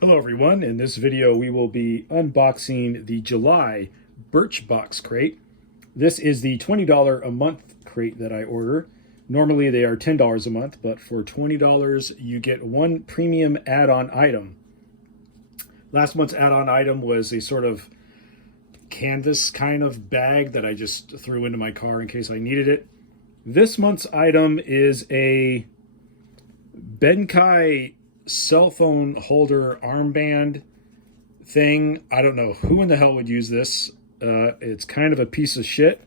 Hello everyone, in this video we will be unboxing the July Birchbox crate. This is the $20 a month crate that I order. Normally they are $10 a month, but for $20 you get one premium add-on item. Last month's add-on item was a sort of canvas kind of bag that I just threw into my car in case I needed it. This month's item is a Benkai cell phone holder armband thing. I don't know who in the hell would use this. It's kind of a piece of shit.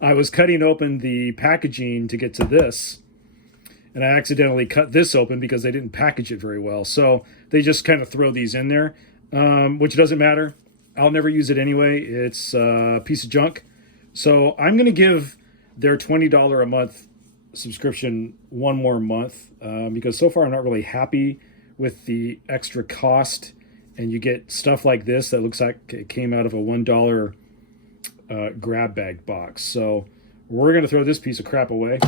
I was cutting open the packaging to get to this, and I accidentally cut this open because they didn't package it very well. So they just kind of throw these in there, which doesn't matter. I'll never use it anyway. It's a piece of junk. So I'm going to give their $20 a month subscription one more month because so far I'm not really happy with the extra cost, and you get stuff like this that looks like it came out of a $1 grab bag box. So we're going to throw this piece of crap away,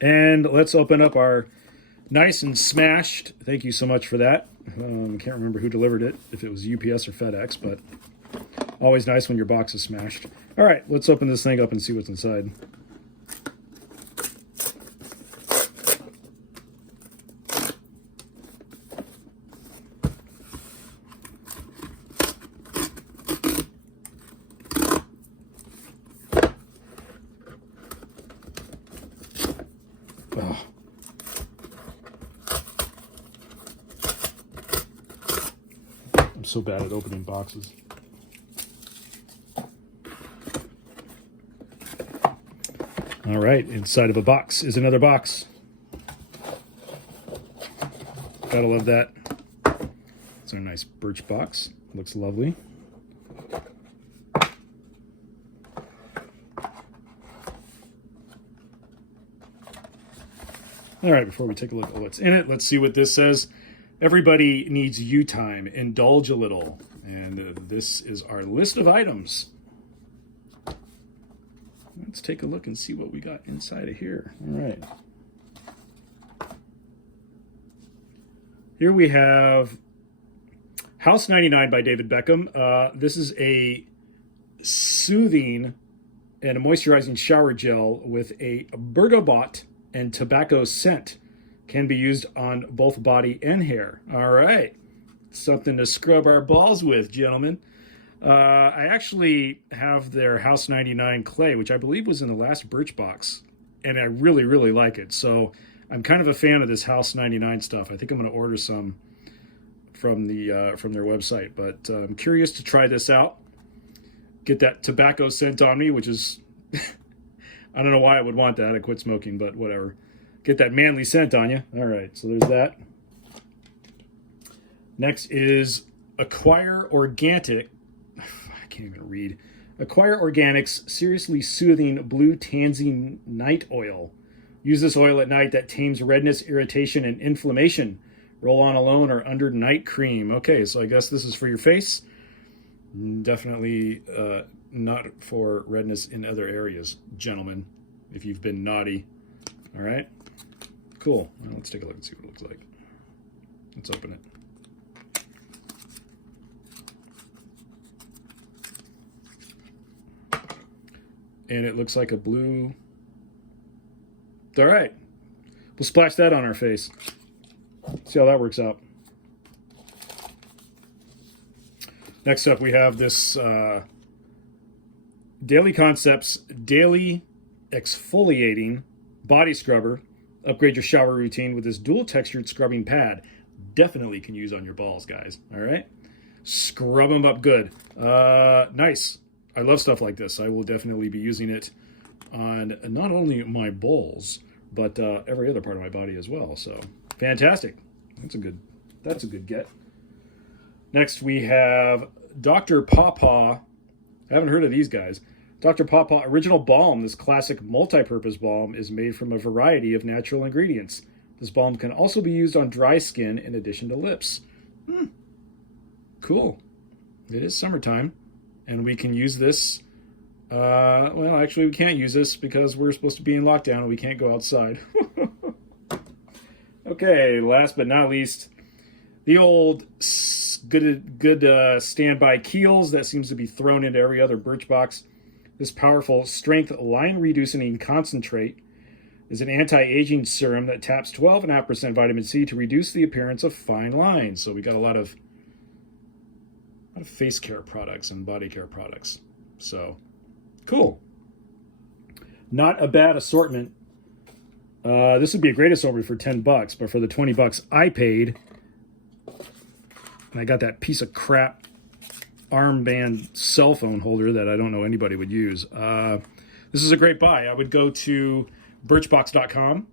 and let's open up our nice and smashed. Thank you so much for that. I can't remember who delivered it, if it was UPS or FedEx, but always nice when your box is smashed. All right, let's open this thing up and see what's inside. Oh. I'm so bad at opening boxes. All right, inside of a box is another box. Gotta love that. It's our nice Birchbox. Looks lovely. All right, before we take a look at what's in it, let's see what this says. Everybody needs you time. Indulge a little. And this is our list of items. Let's take a look and see what we got inside of here. All right. Here we have House 99 by David Beckham. This is a soothing and a moisturizing shower gel with a bergamot and tobacco scent. Can be used on both body and hair. All right. Something to scrub our balls with, gentlemen. I actually have their House 99 clay, which I believe was in the last Birchbox, and I really, really like it. So I'm kind of a fan of this House 99 stuff. I think I'm going to order some from their website, but I'm curious to try this out. Get that tobacco scent on me, which is I don't know why I would want that. I quit smoking, but whatever. Get that manly scent on you. All right, so there's that. Next is Acure Organic. I can't even read. Acure Organics Seriously Soothing Blue Tanzanite Oil. Use this oil at night that tames redness, irritation, and inflammation. Roll on alone or under night cream. Okay, so I guess this is for your face. Definitely not for redness in other areas, gentlemen, if you've been naughty. All right, cool. Well, let's take a look and see what it looks like. Let's open it. And it looks like a blue. All right, we'll splash that on our face. See how that works out. Next up, we have this Daily Concepts Daily Exfoliating Body Scrubber. Upgrade your shower routine with this dual textured scrubbing pad. Definitely can use on your balls, guys. All right? Scrub them up good. Nice. I love stuff like this. I will definitely be using it on not only my balls, but every other part of my body as well. So, fantastic. That's a good get. Next, we have Dr. PawPaw. I haven't heard of these guys. Dr. PawPaw Original Balm. This classic multi-purpose balm is made from a variety of natural ingredients. This balm can also be used on dry skin in addition to lips. Cool. It is summertime, and we can use this. Well, actually, we can't use this because we're supposed to be in lockdown and we can't go outside. Okay, last but not least, The old good standby Kiehls that seems to be thrown into every other Birchbox. This powerful strength line reducing concentrate is an anti-aging serum that taps 12.5% vitamin C to reduce the appearance of fine lines. So we got a lot of face care products and body care products. So cool. Not a bad assortment. This would be a great assortment for $10, but for the $20 I paid, and I got that piece of crap Armband cell phone holder that I don't know anybody would use. This is a great buy. I would go to Birchbox.com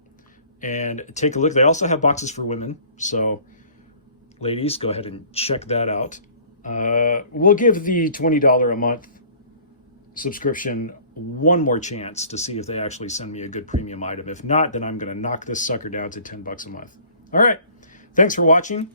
and take a look. They also have boxes for women, so ladies, go ahead and check that out. We'll give the $20 a month subscription one more chance to see if they actually send me a good premium item. If not, then I'm going to knock this sucker down to $10 a month. All right. Thanks for watching.